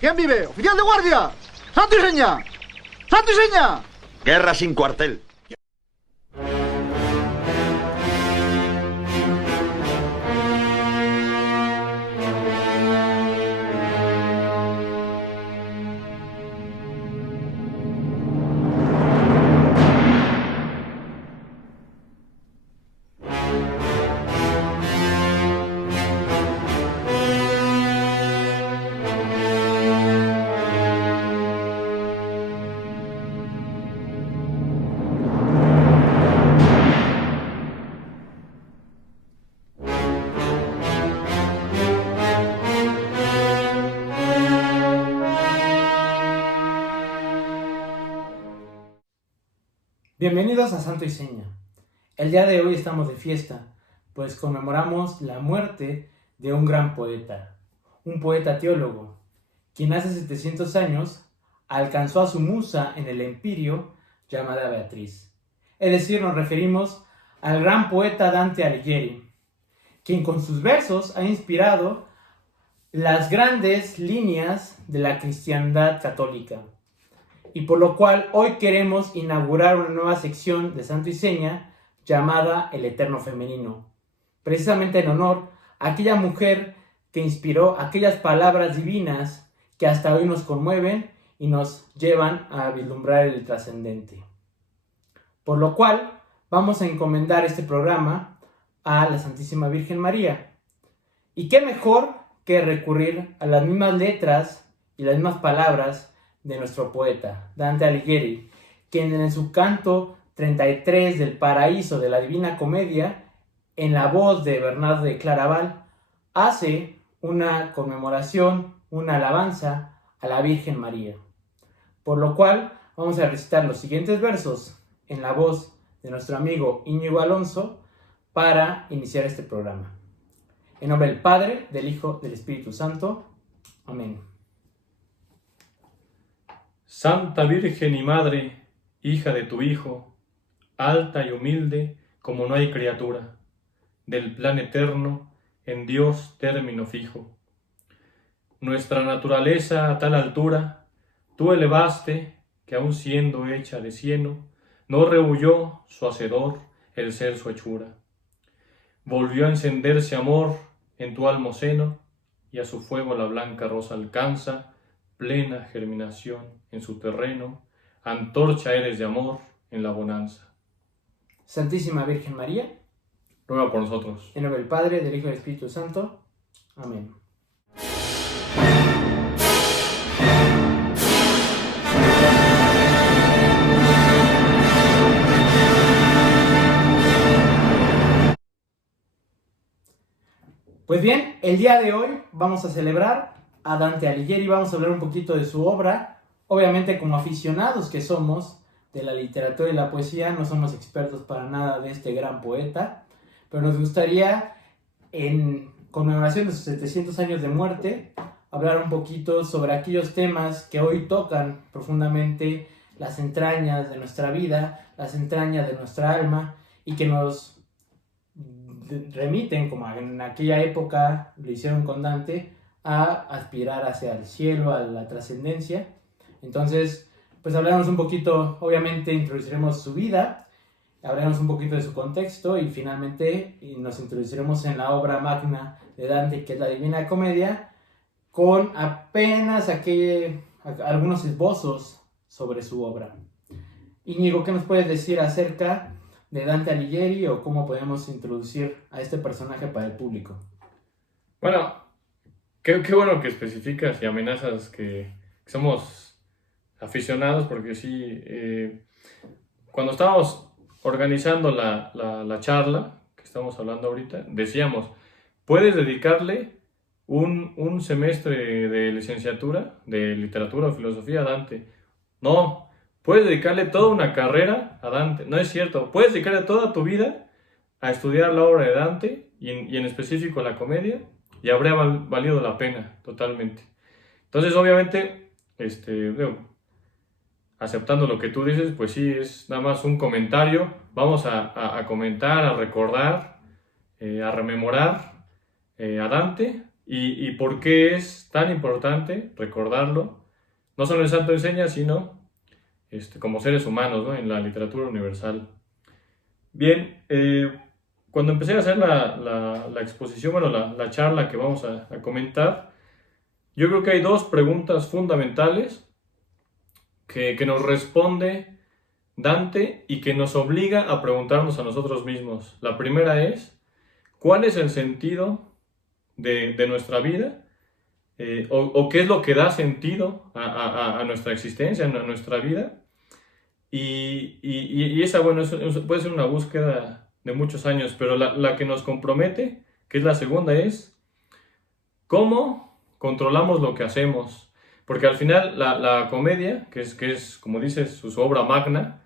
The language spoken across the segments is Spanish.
¿Quién vive? ¡Oficial de guardia! ¡Santo y seña! ¡Santo y seña! Guerra sin cuartel. Bienvenidos a Santo y Seña. El día de hoy estamos de fiesta, pues conmemoramos la muerte de un gran poeta, un poeta teólogo, quien hace 700 años alcanzó a su musa en el Empirio llamada Beatriz. Es decir, nos referimos al gran poeta Dante Alighieri, quien con sus versos ha inspirado las grandes líneas de la cristiandad católica. Y por lo cual hoy queremos inaugurar una nueva sección de Santo y Seña llamada El Eterno Femenino, precisamente en honor a aquella mujer que inspiró aquellas palabras divinas que hasta hoy nos conmueven y nos llevan a vislumbrar el trascendente. Por lo cual vamos a encomendar este programa a la Santísima Virgen María. Y qué mejor que recurrir a las mismas letras y las mismas palabras de nuestro poeta, Dante Alighieri, quien en su canto 33 del Paraíso de la Divina Comedia, en la voz de Bernardo de Claraval, hace una conmemoración, una alabanza a la Virgen María. Por lo cual vamos a recitar los siguientes versos en la voz de nuestro amigo Íñigo Alonso para iniciar este programa. En nombre del Padre, del Hijo, del Espíritu Santo. Amén. Santa Virgen y Madre, hija de tu Hijo, alta y humilde como no hay criatura, del plan eterno, en Dios término fijo. Nuestra naturaleza a tal altura, tú elevaste, que aun siendo hecha de cieno, no rehuyó su hacedor el ser su hechura. Volvió a encenderse amor en tu almo seno, y a su fuego la blanca rosa alcanza, plena germinación en su terreno, antorcha eres de amor en la bonanza. Santísima Virgen María, ruega por nosotros. En nombre del Padre, del Hijo y del Espíritu Santo. Amén. Pues bien, el día de hoy vamos a celebrar a Dante Alighieri, vamos a hablar un poquito de su obra. Obviamente, como aficionados que somos de la literatura y la poesía, no somos expertos para nada de este gran poeta, pero nos gustaría, en conmemoración de sus 700 años de muerte, hablar un poquito sobre aquellos temas que hoy tocan profundamente las entrañas de nuestra vida, las entrañas de nuestra alma, y que nos remiten, como en aquella época lo hicieron con Dante, a aspirar hacia el cielo, a la trascendencia. Entonces, pues hablaremos un poquito, obviamente introduciremos su vida, hablaremos un poquito de su contexto y finalmente nos introduciremos en la obra magna de Dante, que es la Divina Comedia, con apenas algunos esbozos sobre su obra. Íñigo, ¿qué nos puedes decir acerca de Dante Alighieri o cómo podemos introducir a este personaje para el público? Bueno, qué bueno que especificas y amenazas que somos aficionados, porque sí, cuando estábamos organizando la charla que estamos hablando ahorita, decíamos, puedes dedicarle un semestre de licenciatura de literatura o filosofía a Dante. No, puedes dedicarle toda una carrera a Dante. No es cierto, puedes dedicarle toda tu vida a estudiar la obra de Dante y en específico la comedia, y habría valido la pena totalmente. Entonces, obviamente, aceptando lo que tú dices, pues sí, es nada más un comentario. Vamos a comentar, a recordar, a rememorar a Dante, y por qué es tan importante recordarlo, no solo en Santo Enseña, sino como seres humanos, ¿no? En la literatura universal. Bien, cuando empecé a hacer la exposición, bueno, la charla que vamos a comentar, yo creo que hay dos preguntas fundamentales que nos responde Dante y que nos obliga a preguntarnos a nosotros mismos. La primera es, ¿cuál es el sentido de nuestra vida? O qué es lo que da sentido a nuestra existencia, a nuestra vida. Y esa, bueno, puede ser una búsqueda de muchos años, pero la que nos compromete, que es la segunda, es cómo controlamos lo que hacemos. Porque al final la comedia, que es, como dices, su obra magna,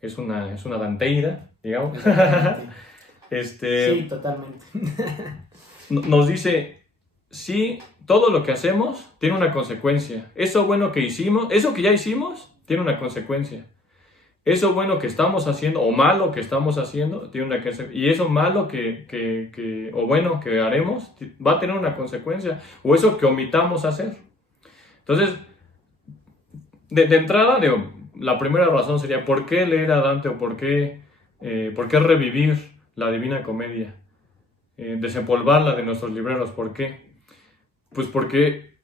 es una danteira, digamos. Sí, totalmente. Nos dice, sí, todo lo que hacemos tiene una consecuencia. Eso bueno que hicimos, eso que ya hicimos, tiene una consecuencia. Eso bueno que estamos haciendo, o malo que estamos haciendo, tiene una consecuencia. Y eso malo o bueno que haremos, va a tener una consecuencia. O eso que omitamos hacer. Entonces, de entrada, la primera razón sería, ¿por qué leer a Dante o por qué revivir la Divina Comedia? Desempolvarla de nuestros libreros. ¿Por qué? Pues porque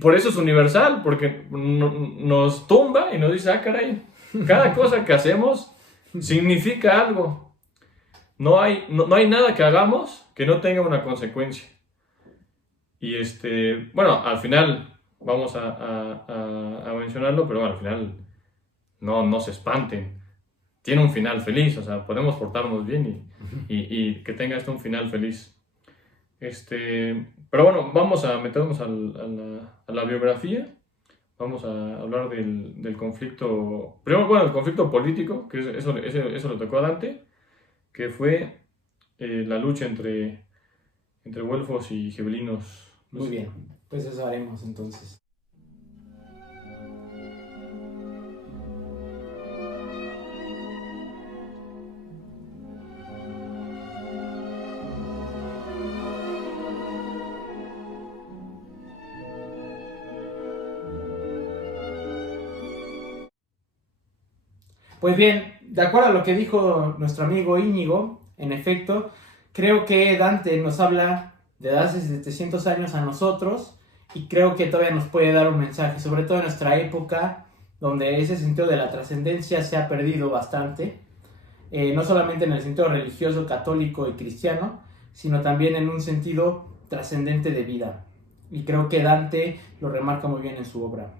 por eso es universal, porque nos tumba y nos dice, caray, cada cosa que hacemos significa algo. No hay nada que hagamos que no tenga una consecuencia. Y bueno, al final vamos a mencionarlo, pero bueno, al final no se espanten. Tiene un final feliz, o sea, podemos portarnos bien y que tenga un final feliz. Pero bueno, vamos a meternos a la biografía. Vamos a hablar del conflicto, primero, bueno, el conflicto político, que eso le tocó a Dante, que fue la lucha entre güelfos y gibelinos. Muy bien, pues eso haremos entonces. Pues bien, de acuerdo a lo que dijo nuestro amigo Íñigo, en efecto, creo que Dante nos habla de hace 700 años a nosotros y creo que todavía nos puede dar un mensaje, sobre todo en nuestra época, donde ese sentido de la trascendencia se ha perdido bastante, no solamente en el sentido religioso, católico y cristiano, sino también en un sentido trascendente de vida. Y creo que Dante lo remarca muy bien en su obra.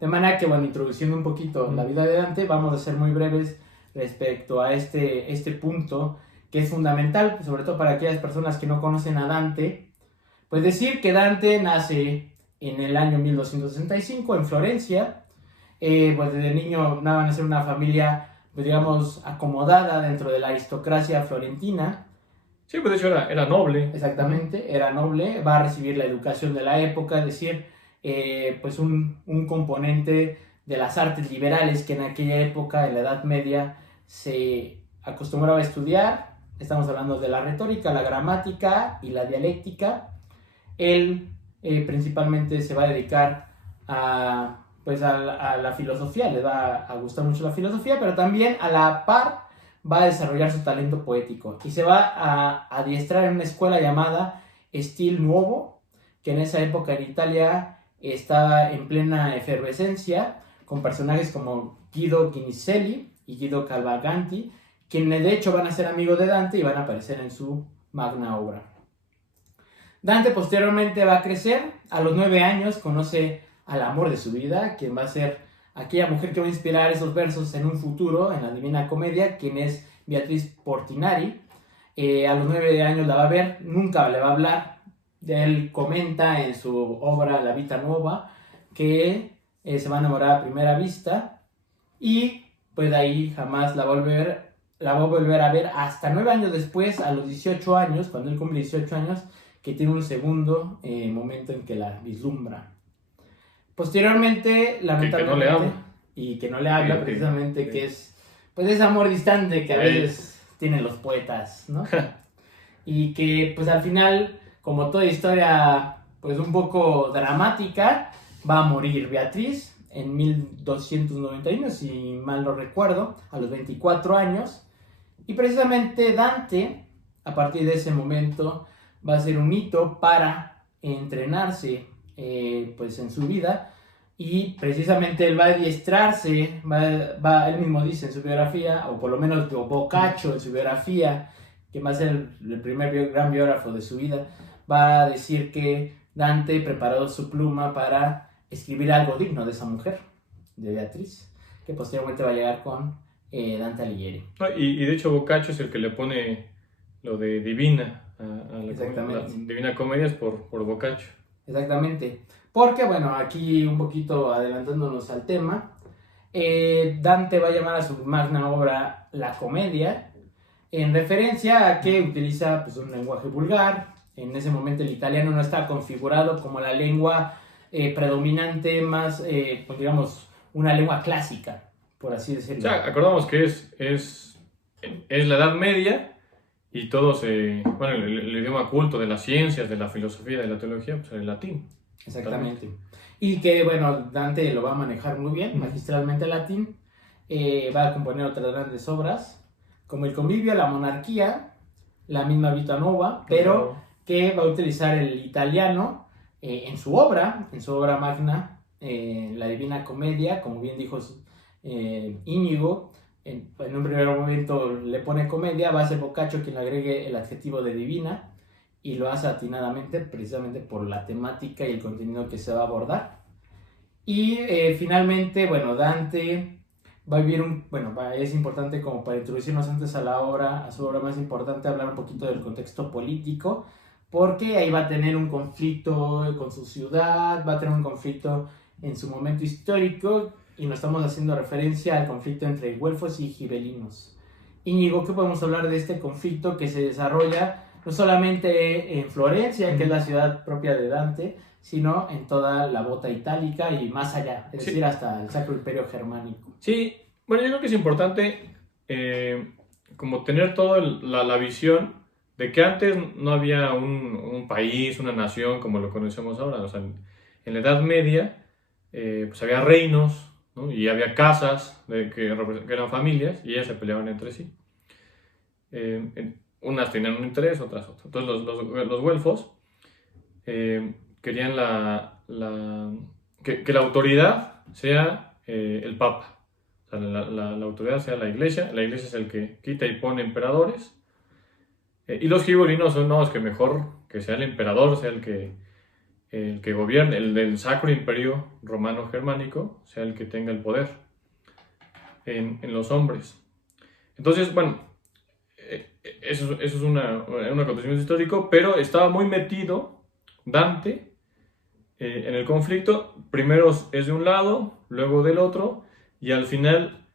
De manera que, bueno, introduciendo un poquito la vida de Dante, vamos a ser muy breves respecto a este punto que es fundamental, sobre todo para aquellas personas que no conocen a Dante. Pues decir que Dante nace en el año 1265 en Florencia, pues desde niño nada más en una familia, pues digamos, acomodada dentro de la aristocracia florentina. Sí, pues de hecho era noble. Exactamente, era noble, va a recibir la educación de la época, es decir, pues un componente de las artes liberales que en aquella época, en la Edad Media, se acostumbraba a estudiar. Estamos hablando de la retórica, la gramática y la dialéctica. Él principalmente se va a dedicar a la filosofía, le va a gustar mucho la filosofía, pero también a la par va a desarrollar su talento poético y se va a adiestrar en una escuela llamada Stil Nuovo, que en esa época en Italia estaba en plena efervescencia, con personajes como Guido Guinizelli y Guido Cavalcanti, quienes de hecho van a ser amigos de Dante y van a aparecer en su magna obra. Dante posteriormente va a crecer, a los 9 años conoce al amor de su vida, quien va a ser aquella mujer que va a inspirar esos versos en un futuro, en la Divina Comedia, quien es Beatriz Portinari. A los 9 años la va a ver, nunca le va a hablar. Él comenta en su obra La Vita Nuova que se va a enamorar a primera vista y pues de ahí jamás la va a volver a ver hasta 9 años después, a los 18 años, cuando él cumple 18 años, que tiene un segundo momento en que la vislumbra. Posteriormente, lamentablemente, que no le habla precisamente, que es pues ese amor distante que a veces tienen los poetas, ¿no? Y que pues al final como toda historia pues un poco dramática, va a morir Beatriz en 1291, si mal no recuerdo, a los 24 años. Y precisamente Dante, a partir de ese momento, va a ser un hito para entrenarse pues en su vida. Y precisamente él va a adiestrarse, él mismo dice en su biografía, o por lo menos Boccaccio en su biografía, que va a ser el primer gran biógrafo de su vida, va a decir que Dante preparó su pluma para escribir algo digno de esa mujer, de Beatriz, que posteriormente va a llegar con Dante Alighieri. No, y de hecho Boccaccio es el que le pone lo de Divina a la Divina Comedia, es por Boccaccio. Exactamente. Porque, bueno, aquí un poquito adelantándonos al tema, Dante va a llamar a su magna obra La Comedia, en referencia a que utiliza pues, un lenguaje vulgar. En ese momento el italiano no está configurado como la lengua predominante, más, pues, digamos, una lengua clásica, por así decirlo. O sea, acordamos que es la Edad Media y todo bueno, el idioma culto de las ciencias, de la filosofía, de la teología, pues el latín. Exactamente. Y que, bueno, Dante lo va a manejar muy bien, magistralmente el latín. Va a componer otras grandes obras, como El Convivio, La Monarquía, la misma Vita Nuova, pero que va a utilizar el italiano en su obra magna, La Divina Comedia, como bien dijo Íñigo. En un primer momento le pone comedia, va a ser Boccaccio quien le agregue el adjetivo de divina, y lo hace atinadamente precisamente por la temática y el contenido que se va a abordar. Y finalmente, bueno, Dante va a vivir es importante como para introducirnos antes a su obra más importante, hablar un poquito del contexto político, porque ahí va a tener un conflicto con su ciudad, va a tener un conflicto en su momento histórico, y nos estamos haciendo referencia al conflicto entre güelfos y gibelinos. Íñigo, ¿qué podemos hablar de este conflicto que se desarrolla no solamente en Florencia, que es la ciudad propia de Dante, sino en toda la bota itálica y más allá, es decir, hasta el Sacro Imperio Germánico? Sí, bueno, yo creo que es importante como tener toda la visión de que antes no había un país, una nación como lo conocemos ahora. O sea, en la Edad Media pues había reinos, ¿no? Y había casas que eran familias y ellas se peleaban entre sí. Unas tenían un interés, otras otro. Entonces los güelfos querían que la autoridad sea el papa. O sea, la autoridad sea la iglesia es el que quita y pone emperadores. Y los gibelinos son, no, es que mejor que sea el emperador, sea el que gobierne, el del Sacro Imperio Romano Germánico, sea el que tenga el poder en los hombres. Entonces, bueno, eso es un acontecimiento histórico, pero estaba muy metido Dante en el conflicto. Primero es de un lado, luego del otro, y al final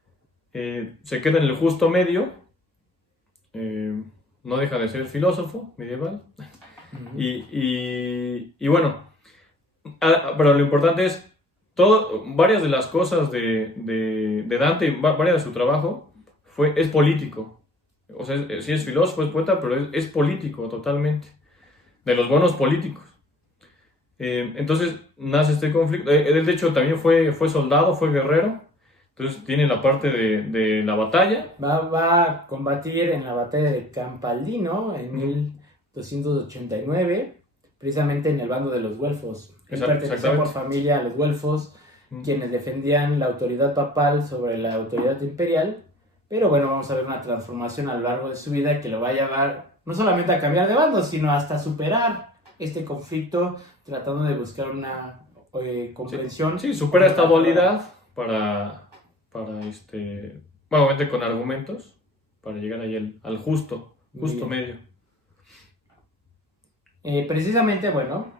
se queda en el justo medio. No deja de ser filósofo medieval. Y bueno, pero lo importante es varias de las cosas de Dante, varias de su trabajo es político. O sea, sí es filósofo, es poeta, pero es político totalmente, de los buenos políticos. Entonces nace este conflicto. Él de hecho también fue soldado, fue guerrero. Entonces tiene la parte de la batalla. Va a combatir en la batalla de Campaldino en 1289, precisamente en el bando de los güelfos. Él pertenecía por familia a los güelfos, quienes defendían la autoridad papal sobre la autoridad imperial. Pero bueno, vamos a ver una transformación a lo largo de su vida que lo va a llevar no solamente a cambiar de bando, sino hasta superar este conflicto, tratando de buscar una comprensión. Sí, supera esta dualidad para obviamente con argumentos, para llegar ahí al justo medio. Precisamente, bueno,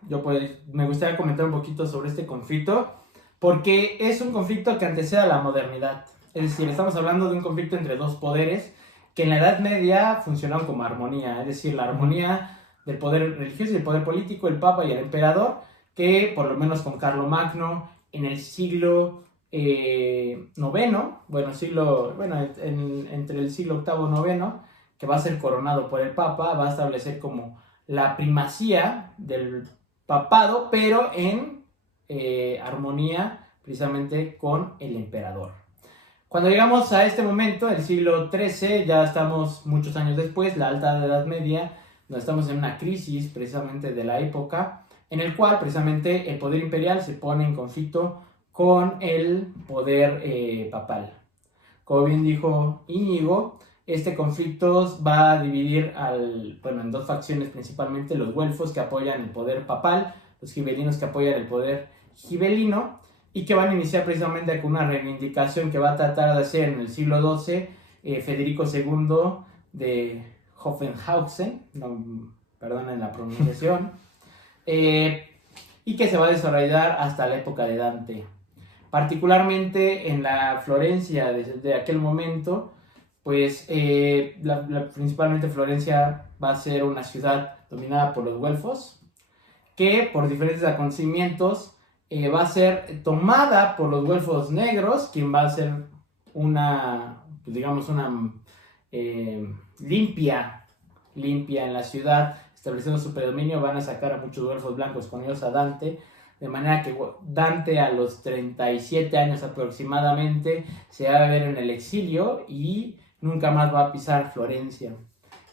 me gustaría comentar un poquito sobre este conflicto, porque es un conflicto que antecede a la modernidad. Es decir, estamos hablando de un conflicto entre dos poderes que en la Edad Media funcionaban como armonía, es decir, la armonía del poder religioso y el poder político, el Papa y el Emperador, que por lo menos con Carlomagno en el siglo noveno, entre el siglo VIII y IX, que va a ser coronado por el Papa, va a establecer como la primacía del papado, pero en armonía precisamente con el emperador. Cuando llegamos a este momento, el siglo XIII, ya estamos muchos años después, la Alta Edad Media, donde estamos en una crisis precisamente de la época, en el cual precisamente el poder imperial se pone en conflicto con el poder papal. Como bien dijo Íñigo, este conflicto va a dividir en dos facciones principalmente, los güelfos que apoyan el poder papal, los gibelinos que apoyan el poder gibelino, y que van a iniciar precisamente con una reivindicación que va a tratar de hacer en el siglo XII Federico II de Hohenhausen, perdonen la pronunciación, y que se va a desarrollar hasta la época de Dante. Particularmente en la Florencia de aquel momento, pues principalmente Florencia va a ser una ciudad dominada por los güelfos, que por diferentes acontecimientos va a ser tomada por los güelfos negros, quien va a ser una limpia en la ciudad, estableciendo su predominio. Van a sacar a muchos güelfos blancos, con ellos a Dante, de manera que Dante a los 37 años aproximadamente se va a ver en el exilio y nunca más va a pisar Florencia.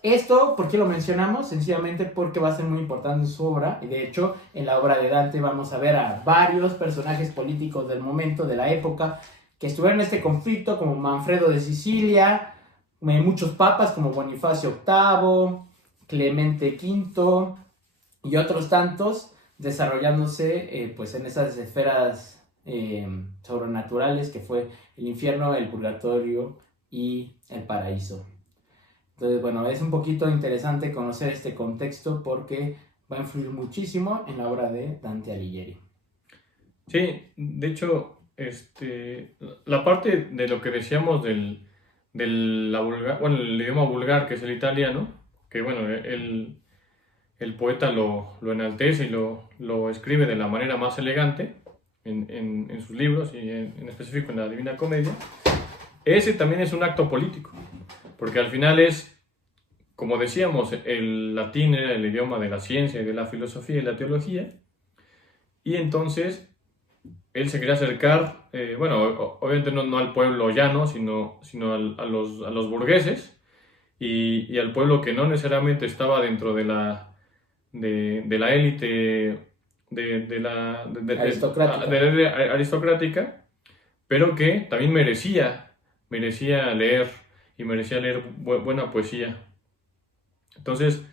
Esto, ¿por qué lo mencionamos? Sencillamente porque va a ser muy importante en su obra, y de hecho en la obra de Dante vamos a ver a varios personajes políticos del momento, de la época, que estuvieron en este conflicto, como Manfredo de Sicilia, muchos papas como Bonifacio VIII, Clemente V y otros tantos, desarrollándose pues en esas esferas sobrenaturales que fue el infierno, el purgatorio y el paraíso. Entonces, bueno, es un poquito interesante conocer este contexto porque va a influir muchísimo en la obra de Dante Alighieri. Sí, de hecho, la parte de lo que decíamos el idioma vulgar, que es el italiano, que bueno, el poeta lo enaltece y lo escribe de la manera más elegante en sus libros, y en específico en la Divina Comedia. Ese también es un acto político, porque al final es, como decíamos, el latín era el idioma de la ciencia y de la filosofía y la teología, y entonces él se quería acercar, obviamente no al pueblo llano, sino a los burgueses y al pueblo que no necesariamente estaba dentro de la élite aristocrática, pero que también merecía leer, y merecía leer buena poesía. Entonces,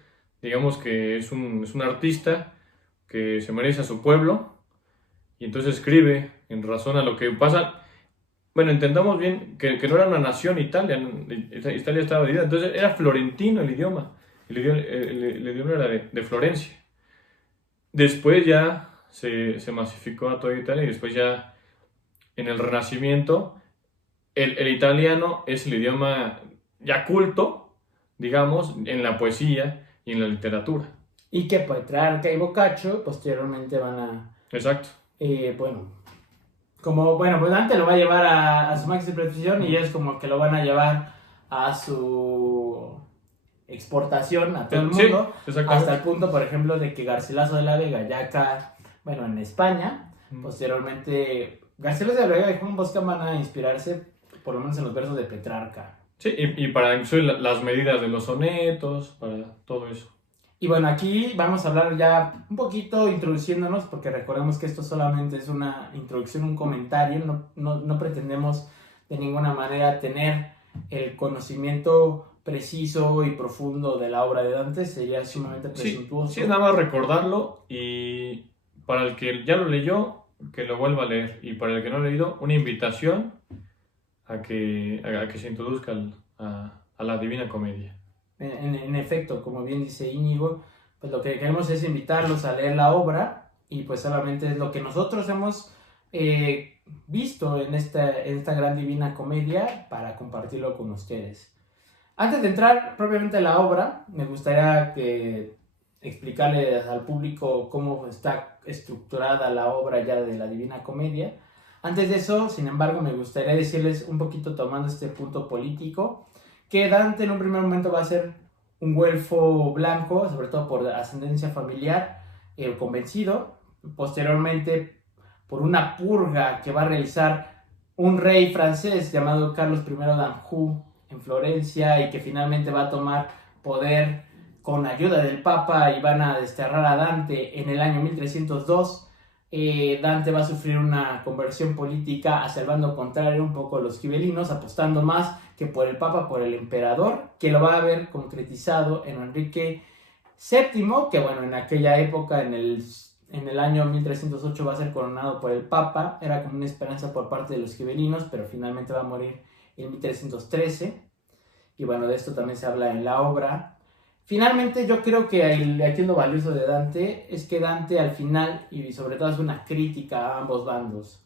digamos que es un artista que se merece a su pueblo, y entonces escribe en razón a lo que pasa. Bueno, entendamos bien que no era una nación Italia estaba dividida, entonces era florentino el idioma era de Florencia. Después ya se masificó a toda Italia, y después ya en el Renacimiento el italiano es el idioma ya culto, digamos, en la poesía y en la literatura. Y que Petrarca y Boccaccio posteriormente van a... Exacto. Pues Dante lo va a llevar a su máxima precisión, y ellos como que lo van a llevar a su exportación a todo el mundo, hasta el punto, por ejemplo, de que Garcilaso de la Vega, ya acá, en España, posteriormente, Garcilaso de la Vega y Juan Bosca van a inspirarse, por lo menos en los versos de Petrarca. Sí, y para incluso las medidas de los sonetos, para todo eso. Y bueno, aquí vamos a hablar ya un poquito introduciéndonos, porque recordemos que esto solamente es una introducción, un comentario, no pretendemos de ninguna manera tener el conocimiento preciso y profundo de la obra de Dante, sería sumamente presuntuoso. Sí, es nada más recordarlo, y para el que ya lo leyó, que lo vuelva a leer, y para el que no lo ha leído, una invitación a que se introduzca a la Divina Comedia. En efecto, como bien dice Íñigo, pues lo que queremos es invitarlos a leer la obra, y pues solamente es lo que nosotros hemos visto en esta gran Divina Comedia para compartirlo con ustedes. Antes de entrar propiamente a la obra, me gustaría explicarles al público cómo está estructurada la obra ya de la Divina Comedia. Antes de eso, sin embargo, me gustaría decirles un poquito, tomando este punto político, que Dante en un primer momento va a ser un güelfo blanco, sobre todo por ascendencia familiar, convencido, posteriormente por una purga que va a realizar un rey francés llamado Carlos I d'Anjou en Florencia y que finalmente va a tomar poder con ayuda del Papa y van a desterrar a Dante en el año 1302. Dante va a sufrir una conversión política hacia el bando contrario, un poco los gibelinos, apostando más que por el Papa, por el emperador, que lo va a ver concretizado en Enrique VII, que bueno, en aquella época, en el año 1308 va a ser coronado por el Papa. Era como una esperanza por parte de los gibelinos, pero finalmente va a morir en 1313. Y bueno, de esto también se habla en la obra. Finalmente, yo creo que aquí lo valioso de Dante es que Dante al final, y sobre todo es una crítica a ambos bandos.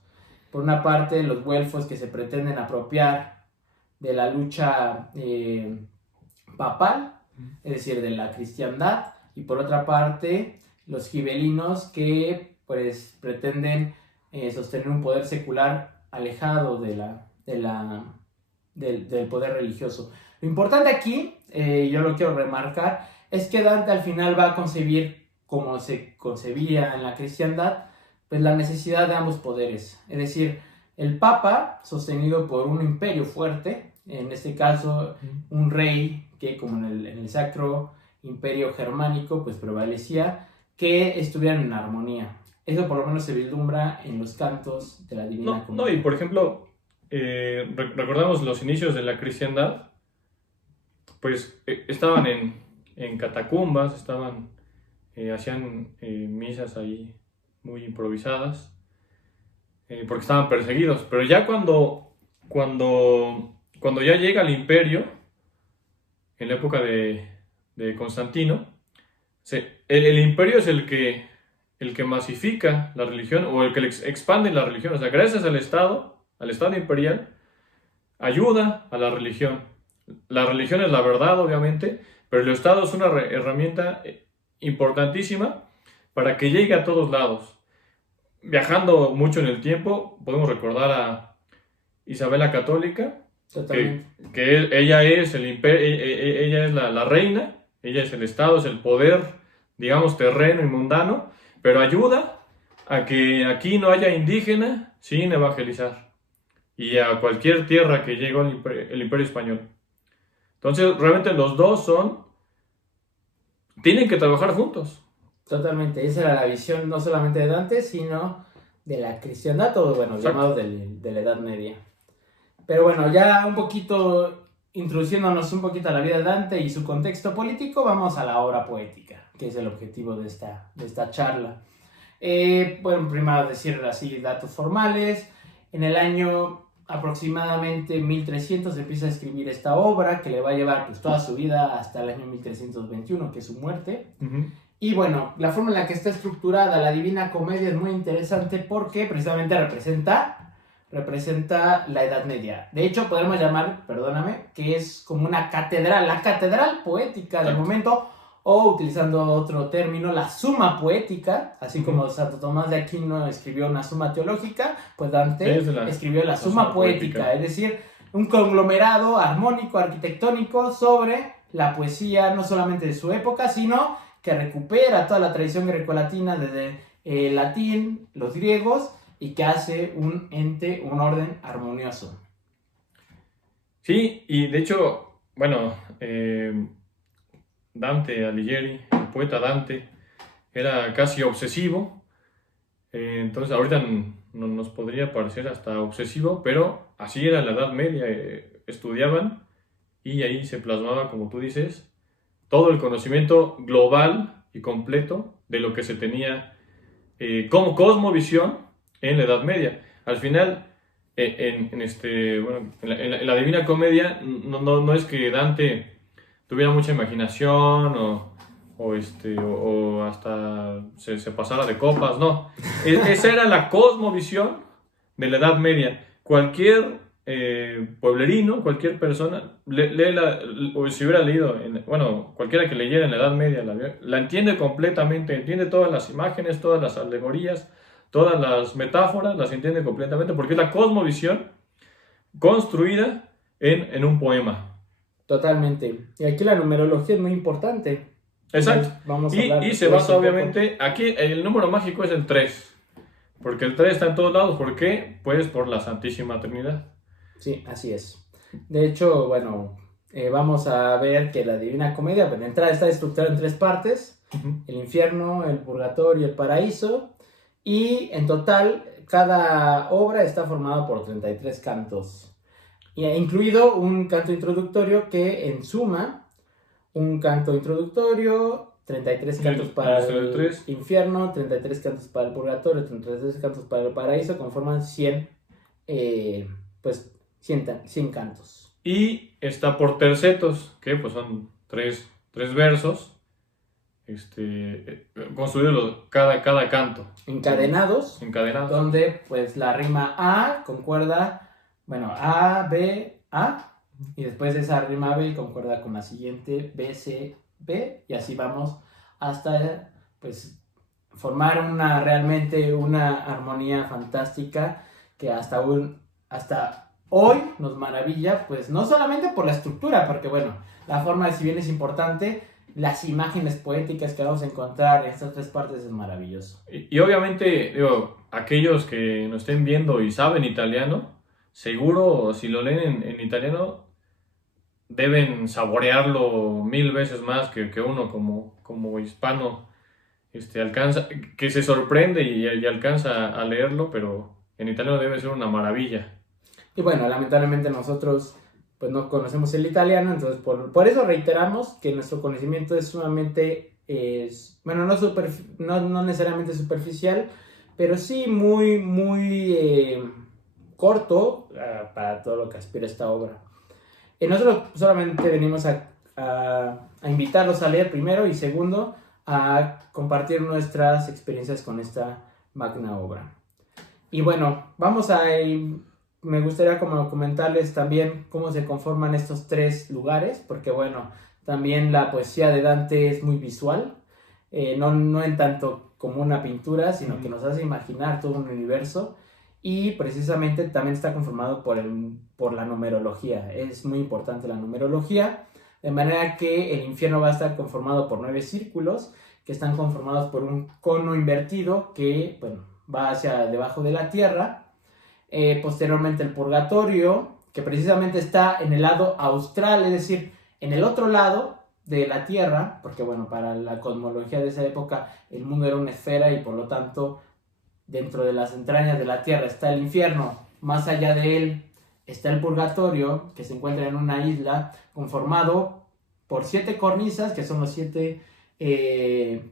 Por una parte, los güelfos que se pretenden apropiar de la lucha papal, es decir, de la cristiandad, y por otra parte, los gibelinos que pues pretenden sostener un poder secular alejado del poder religioso. Lo importante aquí, yo lo quiero remarcar, es que Dante al final va a concebir, como se concebía en la cristiandad, pues la necesidad de ambos poderes. Es decir, el Papa, sostenido por un imperio fuerte, en este caso un rey que, como en el Sacro Imperio Germánico, pues prevalecía, que estuvieran en armonía. Eso por lo menos se vislumbra en los cantos de la Divina Comedia. Y por ejemplo, recordamos los inicios de la cristiandad, pues estaban en catacumbas, hacían misas ahí muy improvisadas, porque estaban perseguidos. Pero ya cuando ya llega el imperio, en la época de Constantino, el imperio es el que masifica la religión o el que expande la religión. O sea, gracias al Estado imperial, ayuda a la religión. La religión es la verdad, obviamente, pero el Estado es una herramienta importantísima para que llegue a todos lados. Viajando mucho en el tiempo, podemos recordar a Isabel la Católica, que ella es ella es la reina, ella es el Estado, es el poder, digamos, terreno y mundano, pero ayuda a que aquí no haya indígena sin evangelizar, y a cualquier tierra que llegó el imperio español. Entonces, realmente los dos tienen que trabajar juntos. Totalmente, esa era la visión no solamente de Dante, sino de la cristiandad, o bueno, llamado de la Edad Media. Pero bueno, ya un poquito, introduciéndonos un poquito a la vida de Dante y su contexto político, vamos a la obra poética, que es el objetivo de esta charla. Bueno, primero decir así datos formales. En el año aproximadamente 1300 empieza a escribir esta obra que le va a llevar pues toda su vida hasta el año 1321, que es su muerte. Y bueno, la forma en la que está estructurada la Divina Comedia es muy interesante porque precisamente representa la Edad Media. De hecho, podemos llamar, perdóname, que es como una catedral, la catedral poética del momento, o utilizando otro término, la suma poética, así como Santo Tomás de Aquino escribió una suma teológica, pues Dante escribió la suma poética, es decir, un conglomerado armónico, arquitectónico sobre la poesía, no solamente de su época, sino que recupera toda la tradición grecolatina desde el latín, los griegos, y que hace un orden armonioso. Sí, y de hecho, bueno, Dante Alighieri, el poeta Dante, era casi obsesivo. Entonces ahorita no nos podría parecer hasta obsesivo, pero así era la Edad Media. Estudiaban y ahí se plasmaba, como tú dices, todo el conocimiento global y completo de lo que se tenía como cosmovisión en la Edad Media. Al final, en la Divina Comedia, no es que Dante tuviera mucha imaginación o hasta se pasara de copas, no. Esa era la cosmovisión de la Edad Media. Cualquier pueblerino, cualquier persona, o si hubiera leído, cualquiera que leyera en la Edad Media, la entiende completamente, entiende todas las imágenes, todas las alegorías, todas las metáforas, las entiende completamente, porque es la cosmovisión construida en un poema. Totalmente. Y aquí la numerología es muy importante. Exacto. Vamos a hablar Y de se eso basa un poco. obviamente, aquí el número mágico es el 3, porque el 3 está en todos lados. ¿Por qué? Pues por la Santísima Trinidad. Sí, así es. De hecho, bueno, vamos a ver que la Divina Comedia, bueno, de entrada está estructurada en 3 partes: Ujú. el infierno, el purgatorio y el paraíso. Y en total, cada obra está formada por 33 cantos, incluido un canto introductorio que en suma, un canto introductorio, 33 cantos para El el 3. infierno, 33 cantos para el purgatorio, 33 cantos para el paraíso, conforman 100, pues 100 cantos. Y está por tercetos, que pues son tres versos, construidos cada canto. Encadenados, Encadenados. donde pues la rima A concuerda, bueno, A, B, A, y después de esa rima B concuerda con la siguiente, B, C, B, y así vamos hasta pues formar realmente una armonía fantástica que hasta hoy nos maravilla, pues no solamente por la estructura, porque bueno, la forma si bien es importante, las imágenes poéticas que vamos a encontrar en estas 3 partes es maravilloso. Y obviamente, digo, aquellos que nos estén viendo y saben italiano, seguro si lo leen en italiano, deben saborearlo 1000 veces más que uno como hispano alcanza, que se sorprende y alcanza a leerlo, pero en italiano debe ser una maravilla. Y bueno, lamentablemente nosotros pues no conocemos el italiano, entonces por eso reiteramos que nuestro conocimiento es sumamente, bueno, no necesariamente superficial, pero sí muy, muy corto para todo lo que aspira esta obra. Nosotros solamente venimos a invitarlos a leer primero y segundo a compartir nuestras experiencias con esta magna obra. Y bueno, me gustaría como comentarles también cómo se conforman estos 3 lugares, porque bueno, también la poesía de Dante es muy visual, no en tanto como una pintura, sino que nos hace imaginar todo un universo, y precisamente también está conformado por la numerología. Es muy importante la numerología, de manera que el infierno va a estar conformado por 9 círculos que están conformados por un cono invertido que, bueno, va hacia debajo de la tierra. Posteriormente el purgatorio, que precisamente está en el lado austral, es decir, en el otro lado de la tierra, porque bueno, para la cosmología de esa época el mundo era una esfera y por lo tanto dentro de las entrañas de la tierra está el infierno, más allá de él está el purgatorio, que se encuentra en una isla conformado por 7 cornisas, que son los 7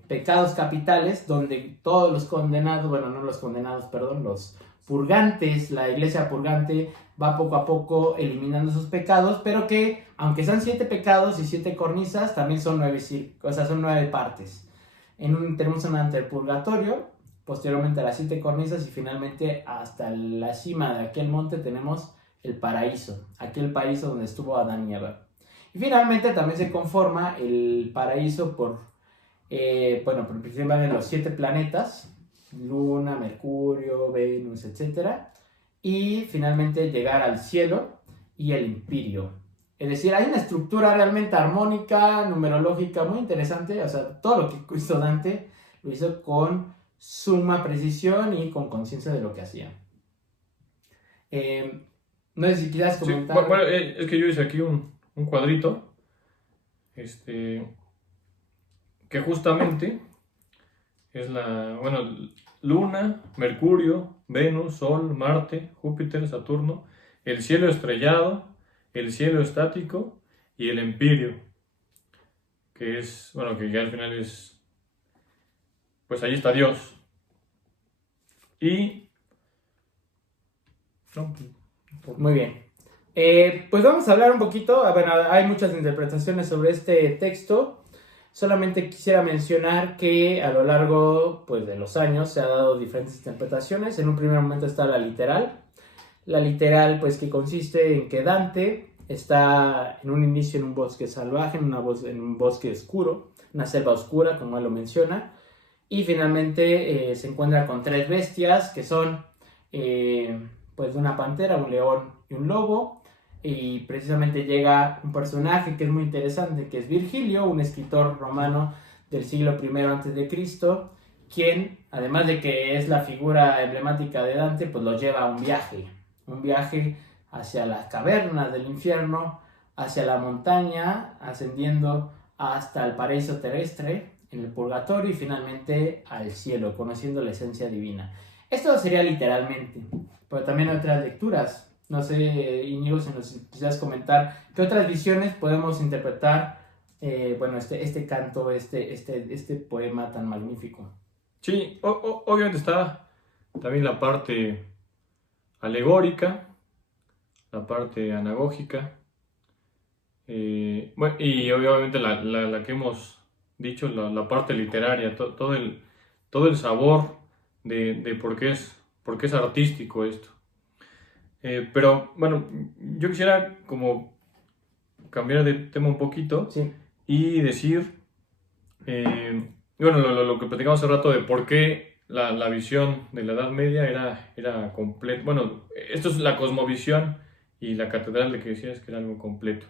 pecados capitales, donde todos los condenados, bueno, no los condenados, perdón, los purgantes, la iglesia purgante va poco a poco eliminando sus pecados, pero que aunque sean 7 pecados y 7 cornisas, también son 9 partes. Tenemos un ante el purgatorio, posteriormente a las 7 cornisas y finalmente hasta la cima de aquel monte tenemos el paraíso, aquel paraíso donde estuvo Adán y Eva. Y finalmente también se conforma el paraíso por principalmente los 7 planetas, Luna, Mercurio, Venus, etc. Y finalmente llegar al cielo y el imperio. Es decir, hay una estructura realmente armónica, numerológica, muy interesante. O sea, todo lo que hizo Dante lo hizo con suma precisión y con conciencia de lo que hacía. No sé si quieras comentar. Sí, bueno, es que yo hice aquí un cuadrito, que justamente es Luna, Mercurio, Venus, Sol, Marte, Júpiter, Saturno, el cielo estrellado, el cielo estático y el empirio, que es, bueno, que ya al final es, pues ahí está Dios. Y... Muy bien. Pues vamos a hablar un poquito. Bueno, hay muchas interpretaciones sobre este texto. Solamente quisiera mencionar que a lo largo pues, de los años se ha dado diferentes interpretaciones. En un primer momento está la literal. La literal, pues, que consiste en que Dante está en un inicio en un bosque salvaje, en un bosque oscuro, una selva oscura, como él lo menciona. Y finalmente se encuentra con 3 bestias que son pues una pantera, un león y un lobo. y precisamente llega un personaje que es muy interesante, que es Virgilio, un escritor romano del siglo I a.C., quien, además de que es la figura emblemática de Dante, pues lo lleva a un viaje hacia las cavernas del infierno, hacia la montaña, ascendiendo hasta el paraíso terrestre, en el purgatorio y finalmente al cielo, conociendo la esencia divina. Esto sería literalmente, pero también hay otras lecturas. No sé, Íñigo, si nos quisieras comentar qué otras visiones podemos interpretar, este canto, este poema tan magnífico. Sí, obviamente está también la parte alegórica, la parte anagógica, bueno, y obviamente la que hemos dicho, la parte literaria, todo el sabor de por qué es artístico esto. Pero bueno, yo quisiera como cambiar de tema un poquito Sí, y decir, bueno, lo que platicamos hace rato de por qué la visión de la Edad Media era completa. Bueno, esto es la cosmovisión y la catedral de que decías que era algo completo.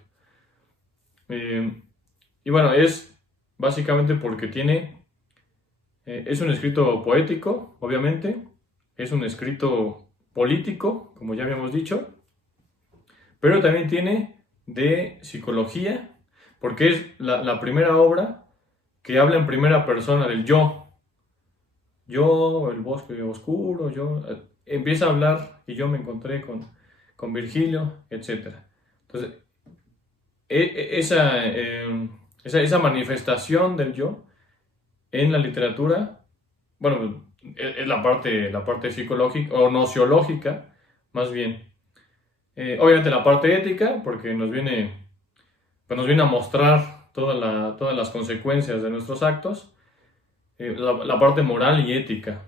Y bueno, es básicamente porque es un escrito poético, obviamente, es un escrito político, como ya habíamos dicho, pero también tiene de psicología, porque es la primera obra que habla en primera persona del yo. Yo, el bosque oscuro, empieza a hablar y yo me encontré con Virgilio, etc. Entonces, esa manifestación del yo en la literatura, bueno, es la parte psicológica o nociológica, más bien. Obviamente la parte ética, porque pues nos viene a mostrar todas las consecuencias de nuestros actos. La parte moral y ética.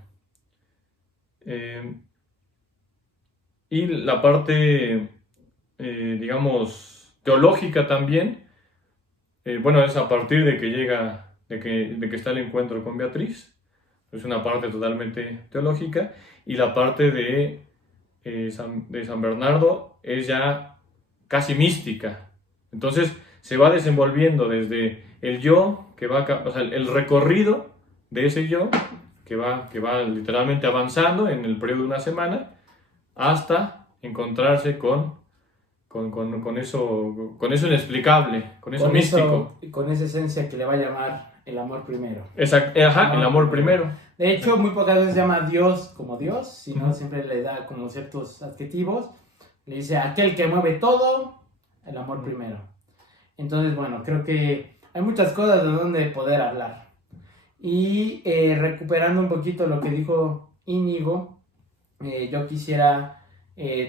Y la parte, digamos, teológica también. Bueno, es a partir de que de que está el encuentro con Beatriz. Es una parte totalmente teológica. Y la parte de San Bernardo es ya casi mística. Entonces se va desenvolviendo desde el yo, o sea, el recorrido de ese yo, que va literalmente avanzando en el periodo de una semana, hasta encontrarse con eso inexplicable, con eso místico. Con esa esencia que le va a llamar el amor primero. Exacto, ajá, el amor primero. De hecho, muy pocas veces llama a Dios como Dios, sino siempre le da como ciertos adjetivos. Le dice, aquel que mueve todo, el amor primero. Entonces, bueno, creo que hay muchas cosas de donde poder hablar. Y recuperando un poquito lo que dijo Íñigo, yo quisiera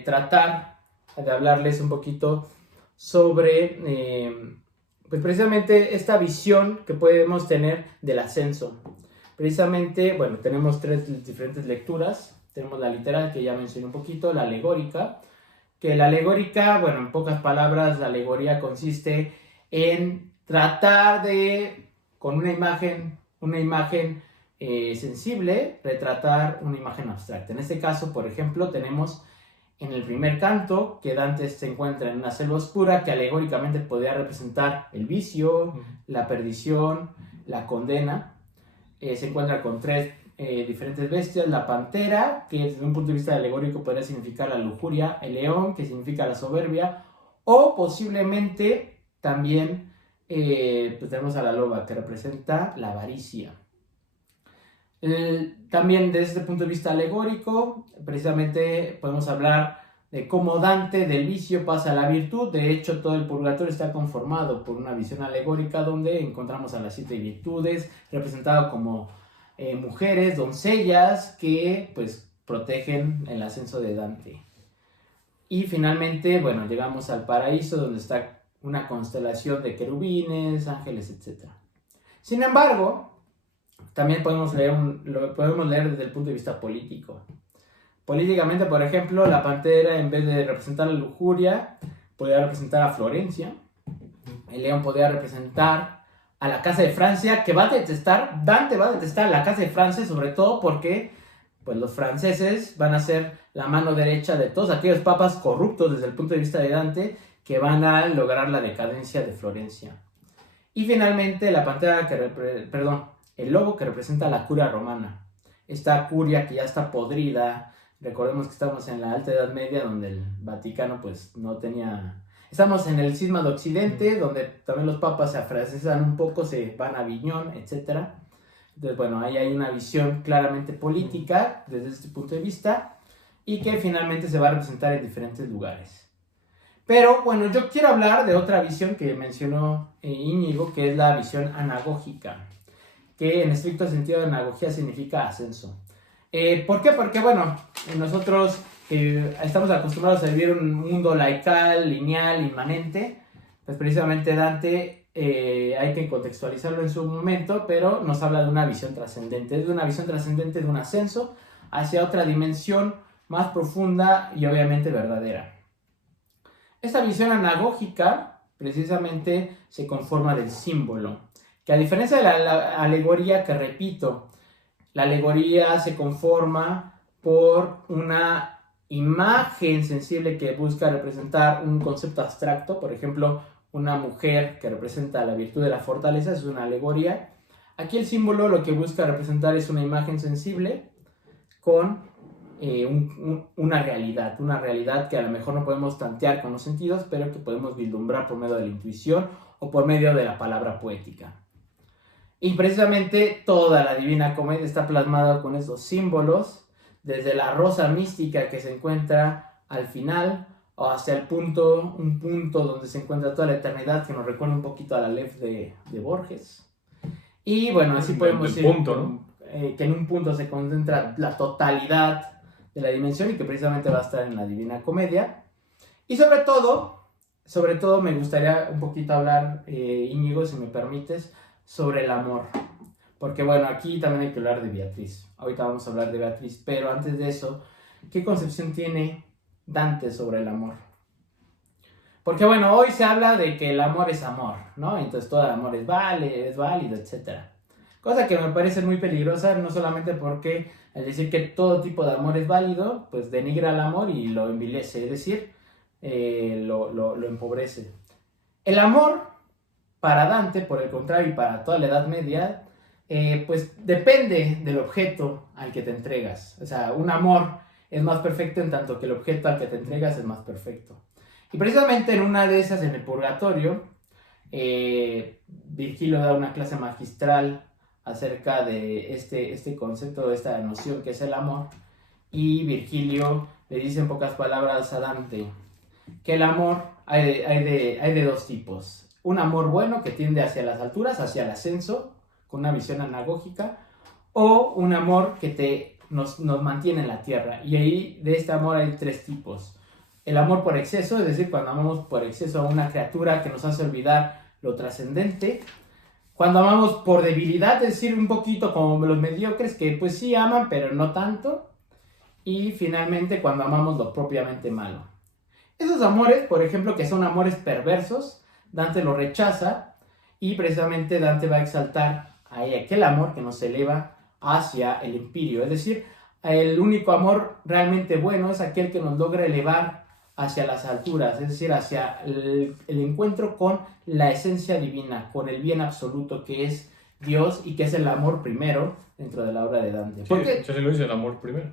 tratar de hablarles un poquito sobre, pues precisamente esta visión que podemos tener del ascenso. Precisamente, bueno, tenemos tres diferentes lecturas. Tenemos la literal, que ya mencioné un poquito, la alegórica, que la alegórica, bueno, en pocas palabras, la alegoría consiste en tratar de, con una imagen sensible, retratar una imagen abstracta. En este caso, por ejemplo, tenemos en el primer canto que Dante se encuentra en una selva oscura que alegóricamente podría representar el vicio, la perdición, la condena. Se encuentra con tres diferentes bestias: la pantera, que desde un punto de vista alegórico podría significar la lujuria; el león, que significa la soberbia; o posiblemente también pues tenemos a la loba, que representa la avaricia. También desde este punto de vista alegórico, precisamente podemos hablar de cómo Dante del vicio pasa a la virtud. De hecho, todo el purgatorio está conformado por una visión alegórica donde encontramos a las 7 virtudes representadas como mujeres, doncellas que pues protegen el ascenso de Dante. Y finalmente, bueno, llegamos al paraíso, donde está una constelación de querubines, ángeles, etc. Sin embargo, también lo podemos leer desde el punto de vista político. Políticamente, por ejemplo, la pantera, en vez de representar la lujuria, podría representar a Florencia. El león podría representar a la casa de Francia, que Dante va a detestar a la casa de Francia, sobre todo porque pues los franceses van a ser la mano derecha de todos aquellos papas corruptos desde el punto de vista de Dante que van a lograr la decadencia de Florencia. Y finalmente la pantera el lobo que representa la curia romana. Esta curia que ya está podrida. Recordemos que estamos en la Alta Edad Media, donde el Vaticano pues no tenía... Estamos en el cisma de Occidente, donde también los papas se afrancesan un poco, se van a Aviñón, etc. Entonces, bueno, ahí hay una visión claramente política desde este punto de vista y que finalmente se va a representar en diferentes lugares. Pero, bueno, yo quiero hablar de otra visión que mencionó Íñigo, que es la visión anagógica, que en estricto sentido anagogía significa ascenso. ¿Por qué? Porque, bueno, nosotros estamos acostumbrados a vivir un mundo laical, lineal, inmanente. Pues precisamente Dante hay que contextualizarlo en su momento, pero nos habla de una visión trascendente. Es de una visión trascendente de un ascenso hacia otra dimensión más profunda y obviamente verdadera. Esta visión anagógica precisamente se conforma del símbolo, que a diferencia de la alegoría que repito, la alegoría se conforma por una imagen sensible que busca representar un concepto abstracto, por ejemplo, una mujer que representa la virtud de la fortaleza, es una alegoría. Aquí el símbolo lo que busca representar es una imagen sensible con una realidad que a lo mejor no podemos tantear con los sentidos, pero que podemos vislumbrar por medio de la intuición o por medio de la palabra poética. Y precisamente toda la Divina Comedia está plasmada con esos símbolos, desde la rosa mística que se encuentra al final, o hasta un punto donde se encuentra toda la eternidad, que nos recuerda un poquito a la Aleph de Borges. Y bueno, así podemos ir, ¿no? Que en un punto se concentra la totalidad de la dimensión y que precisamente va a estar en la Divina Comedia. Y sobre todo me gustaría un poquito hablar, Íñigo, si me permites, sobre el amor. Porque bueno, aquí también hay que hablar de Beatriz. Ahorita vamos a hablar de Beatriz, pero antes de eso, ¿qué concepción tiene Dante sobre el amor? Porque bueno, hoy se habla de que el amor es amor, ¿no? Entonces todo el amor es válido, etc. Cosa que me parece muy peligrosa, no solamente porque al decir que todo tipo de amor es válido, pues denigra el amor y lo envilece, es decir, lo empobrece. El amor, para Dante, por el contrario, y para toda la Edad Media, pues depende del objeto al que te entregas. O sea, un amor es más perfecto en tanto que el objeto al que te entregas es más perfecto. Y precisamente en una de esas, en el Purgatorio, Virgilio da una clase magistral acerca de este concepto, de esta noción que es el amor, y Virgilio le dice en pocas palabras a Dante que el amor hay de dos tipos. Un amor bueno que tiende hacia las alturas, hacia el ascenso, con una visión anagógica, o un amor que nos mantiene en la tierra. Y ahí de este amor hay tres tipos. El amor por exceso, es decir, cuando amamos por exceso a una criatura que nos hace olvidar lo trascendente. Cuando amamos por debilidad, es decir, un poquito como los mediocres que pues sí aman, pero no tanto. Y finalmente cuando amamos lo propiamente malo. Esos amores, por ejemplo, que son amores perversos, Dante lo rechaza y precisamente Dante va a exaltar ahí aquel amor que nos eleva hacia el empirio. Es decir, el único amor realmente bueno es aquel que nos logra elevar hacia las alturas, es decir, hacia el encuentro con la esencia divina, con el bien absoluto que es Dios y que es el amor primero dentro de la obra de Dante. Sí, ya se lo dice, el amor primero.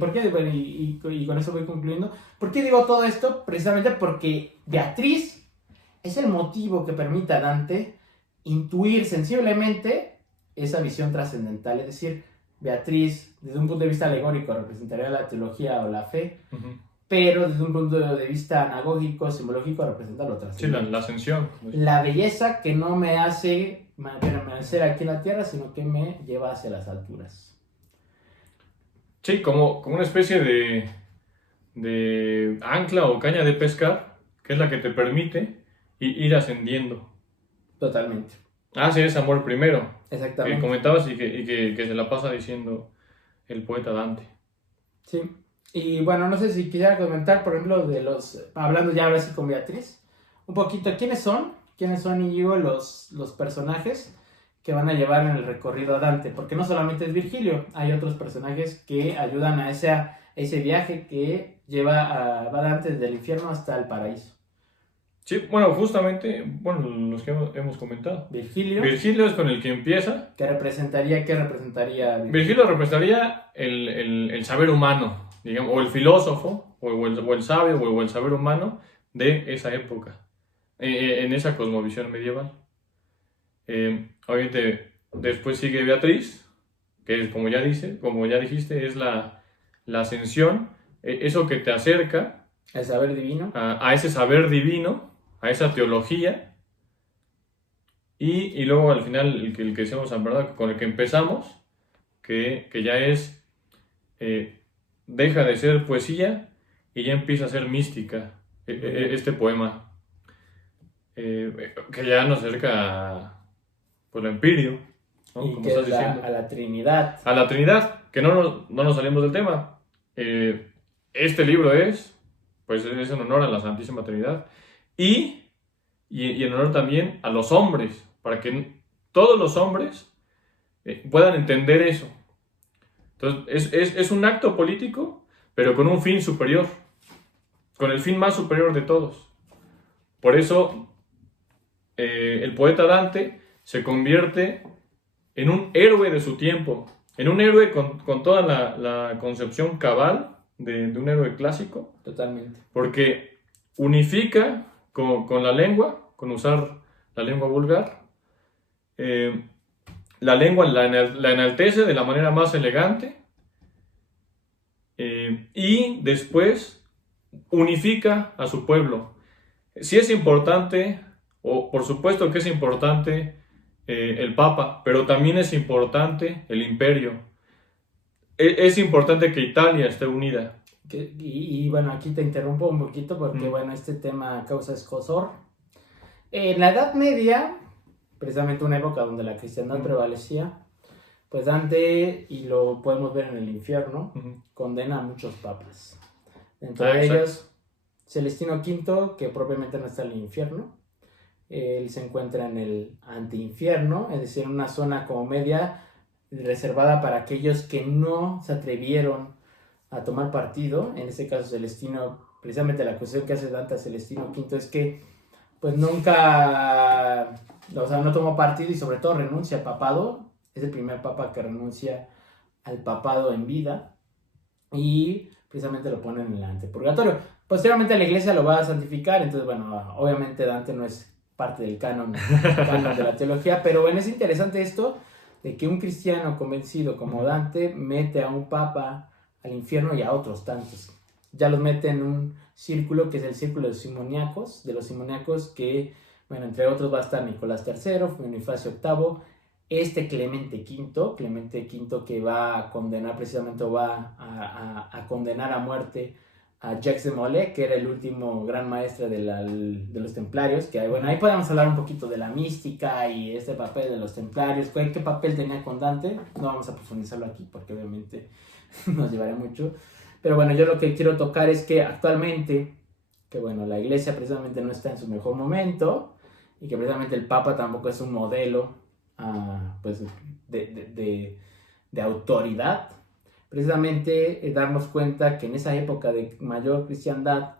¿Por qué? Bueno, y con eso voy concluyendo. ¿Por qué digo todo esto? Precisamente porque Beatriz es el motivo que permite a Dante intuir sensiblemente esa visión trascendental. Es decir, Beatriz, desde un punto de vista alegórico, representaría la teología o la fe, pero desde un punto de vista anagógico, simbológico, representa lo trascendente. Sí, la ascensión. La belleza que no me hace permanecer aquí en la tierra, sino que me lleva hacia las alturas. Sí, como una especie de ancla o caña de pescar, que es la que te permite ir ascendiendo. Totalmente. Ah, sí, es amor primero. Exactamente. Que comentabas y que se la pasa diciendo el poeta Dante. Sí. Y bueno, no sé si quisiera comentar, por ejemplo, hablando ya ahora sí con Beatriz, un poquito, ¿quiénes son, Íñigo, los personajes que van a llevar en el recorrido a Dante, porque no solamente es Virgilio, hay otros personajes que ayudan a ese viaje que va a Dante desde el infierno hasta el paraíso. Sí, bueno, justamente, bueno, los que hemos comentado. Virgilio, Virgilio es con el que empieza. ¿qué representaría Virgilio? Virgilio representaría el saber humano, digamos, o el filósofo, o el sabio, o el saber humano de esa época, en esa cosmovisión medieval. Obviamente, después sigue Beatriz, que es, como ya dijiste, es la ascensión, eso que te acerca El saber divino. a ese saber divino, a esa teología, y luego al final el que decimos, en verdad, con el que empezamos, que ya es, deja de ser poesía y ya empieza a ser mística, este poema, que ya nos acerca a, pues, lo empirio, ¿no? Y Como que estás es diciendo. a la Trinidad. A la Trinidad, que no nos salimos del tema. Este libro pues es en honor a la Santísima Trinidad y en honor también a los hombres, para que todos los hombres puedan entender eso. Entonces, es un acto político, pero con un fin superior, con el fin más superior de todos. Por eso, el poeta Dante se convierte en un héroe de su tiempo, en un héroe con toda la concepción cabal de un héroe clásico. Totalmente. Porque unifica con la lengua, con usar la lengua vulgar. La lengua la enaltece de la manera más elegante. Y después unifica a su pueblo. Sí es importante, o por supuesto que es importante, el Papa, pero también es importante el imperio. Es importante que Italia esté unida. Y bueno, aquí te interrumpo un poquito porque, bueno, este tema causa escozor. En la Edad Media, precisamente una época donde la cristiandad prevalecía, pues Dante, y lo podemos ver en el infierno, condena a muchos papas. Entre ellos, Celestino V, que propiamente no está en el infierno. Él se encuentra en el antiinfierno, es decir, en una zona como media reservada para aquellos que no se atrevieron a tomar partido. En este caso Celestino, precisamente la acusación que hace Dante a Celestino V es que pues nunca, o sea, no tomó partido y sobre todo renuncia al papado. Es el primer papa que renuncia al papado en vida y precisamente lo ponen en el antepurgatorio. Posteriormente la iglesia lo va a santificar, entonces bueno, obviamente Dante no es parte del canon de la teología, pero bueno, es interesante esto de que un cristiano convencido como Dante mete a un papa al infierno y a otros tantos. Ya los mete en un círculo que es el círculo de los simoniacos que, bueno, entre otros va a estar Nicolás III, Bonifacio VIII, Clemente V que va a condenar precisamente, o va a condenar a muerte a Jacques de Molay, que era el último gran maestre de los templarios, que bueno, ahí podemos hablar un poquito de la mística y este papel de los templarios, qué papel tenía con Dante. No vamos a profundizarlo aquí porque obviamente nos llevaría mucho, pero bueno, yo lo que quiero tocar es que actualmente, que bueno, la iglesia precisamente no está en su mejor momento y que precisamente el papa tampoco es un modelo pues de autoridad. Precisamente darnos cuenta que en esa época de mayor cristiandad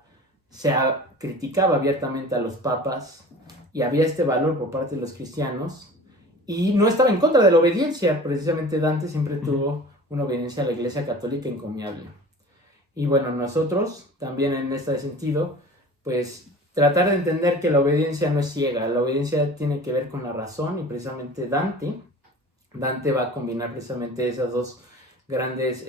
se criticaba abiertamente a los papas y había este valor por parte de los cristianos y no estaba en contra de la obediencia. Precisamente Dante siempre tuvo una obediencia a la Iglesia Católica encomiable. Y bueno, nosotros también en este sentido, pues tratar de entender que la obediencia no es ciega, la obediencia tiene que ver con la razón, y precisamente Dante va a combinar precisamente esas dos grandes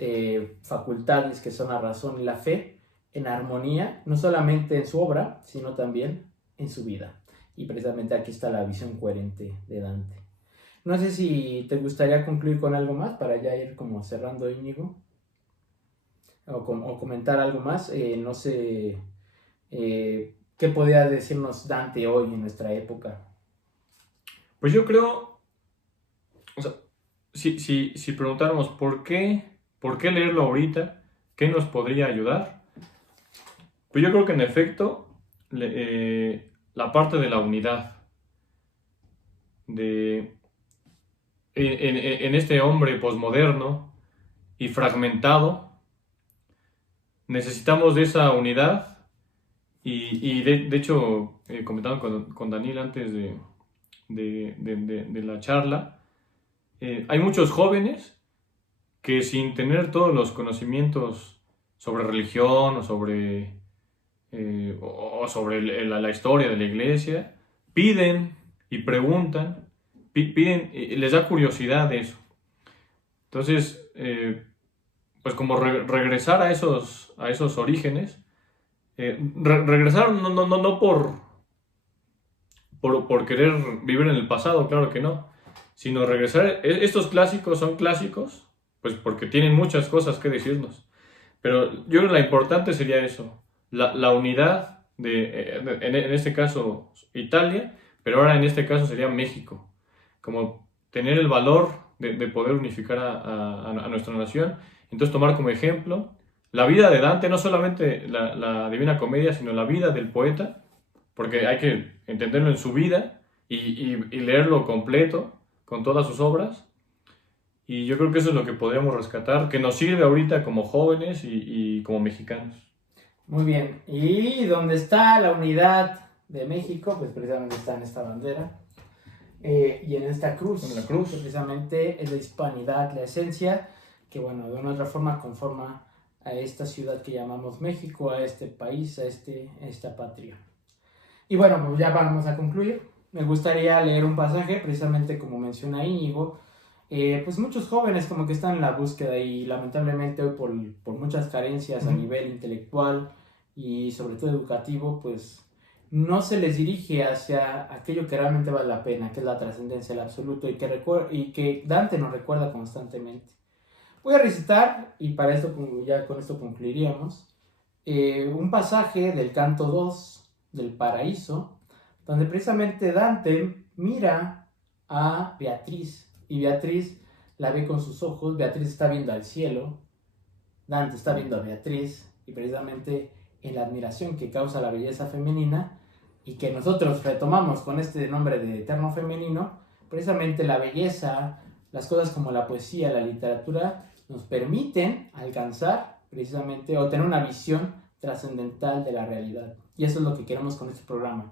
facultades que son la razón y la fe en armonía, no solamente en su obra, sino también en su vida. Y precisamente aquí está la visión coherente de Dante. No sé si te gustaría concluir con algo más para ya ir como cerrando, Íñigo, o comentar algo más. No sé qué podría decirnos Dante hoy en nuestra época. Pues yo creo, o sea, si preguntáramos por qué leerlo ahorita, ¿qué nos podría ayudar? Pues yo creo que en efecto la parte de la unidad, de en este hombre posmoderno y fragmentado, necesitamos de esa unidad y de hecho, comentaba con Daniel antes de la charla, hay muchos jóvenes que sin tener todos los conocimientos sobre religión o sobre la historia de la iglesia, piden y preguntan, piden, les da curiosidad de eso. Entonces, pues como regresar a esos orígenes, regresar no por querer vivir en el pasado, claro que no, sino regresar, estos clásicos son clásicos, pues porque tienen muchas cosas que decirnos, pero yo creo que la importante sería eso, la unidad en este caso Italia, pero ahora en este caso sería México, como tener el valor de poder unificar a nuestra nación. Entonces tomar como ejemplo la vida de Dante, no solamente la Divina Comedia, sino la vida del poeta, porque hay que entenderlo en su vida y leerlo completo, con todas sus obras. Y yo creo que eso es lo que podríamos rescatar, que nos sirve ahorita como jóvenes y como mexicanos. Muy bien, y donde está la unidad de México, pues precisamente está en esta bandera. Y en esta cruz, En la cruz. que precisamente es la hispanidad, la esencia, que bueno, de una u otra forma conforma a esta ciudad que llamamos México, a este país, a esta patria. Y bueno, pues ya vamos a concluir. Me gustaría leer un pasaje, precisamente como menciona Íñigo, pues muchos jóvenes como que están en la búsqueda y lamentablemente hoy por muchas carencias a nivel intelectual y sobre todo educativo, pues no se les dirige hacia aquello que realmente vale la pena, que es la trascendencia, el absoluto, y que Dante nos recuerda constantemente. Voy a recitar, y para esto ya con esto concluiríamos, un pasaje del canto 2 del Paraíso, donde precisamente Dante mira a Beatriz, y Beatriz la ve con sus ojos. Beatriz está viendo al cielo, Dante está viendo a Beatriz, y precisamente en la admiración que causa la belleza femenina, y que nosotros retomamos con este nombre de eterno femenino, precisamente la belleza, las cosas como la poesía, la literatura, nos permiten alcanzar precisamente o tener una visión trascendental de la realidad. Y eso es lo que queremos con este programa,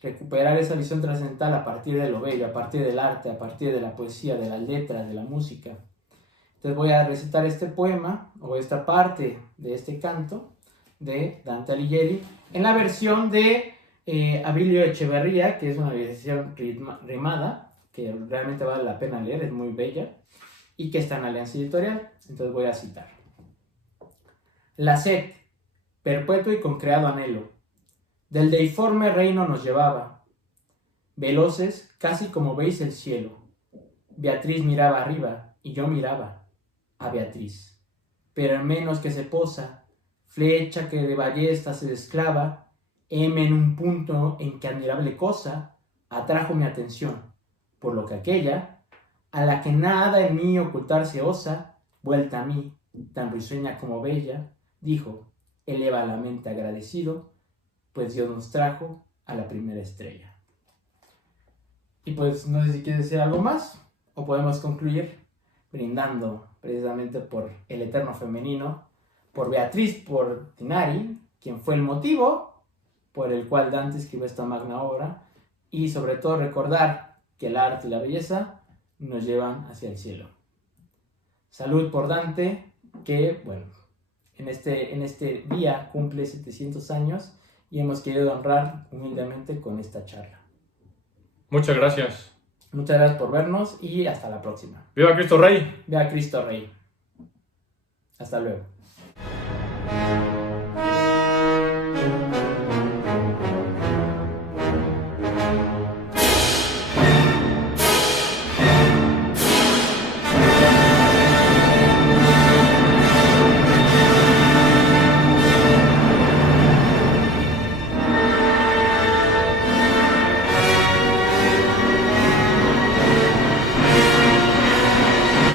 recuperar esa visión trascendental a partir de lo bello, a partir del arte, a partir de la poesía, de las letras, de la música. Entonces voy a recitar este poema o esta parte de este canto de Dante Alighieri en la versión de Abilio Echeverría, que es una versión rimada que realmente vale la pena leer, es muy bella y que está en Alianza Editorial. Entonces voy a citar: la sed, perpetuo y con creado anhelo, del deiforme reino nos llevaba, veloces casi como veis el cielo. Beatriz miraba arriba y yo miraba a Beatriz, pero en menos que se posa, flecha que de ballesta se desclava, heme en un punto en que admirable cosa atrajo mi atención, por lo que aquella, a la que nada en mí ocultarse osa, vuelta a mí, tan risueña como bella, dijo, eleva la mente agradecido, pues Dios nos trajo a la primera estrella. Y pues no sé si quieres decir algo más, o podemos concluir brindando precisamente por el eterno femenino, por Beatriz Portinari, quien fue el motivo por el cual Dante escribió esta magna obra, y sobre todo recordar que el arte y la belleza nos llevan hacia el cielo. Salud por Dante, que bueno, en este día cumple 700 años y hemos querido honrar humildemente con esta charla. Muchas gracias. Muchas gracias por vernos y hasta la próxima. ¡Viva Cristo Rey! Viva Cristo Rey. Hasta luego.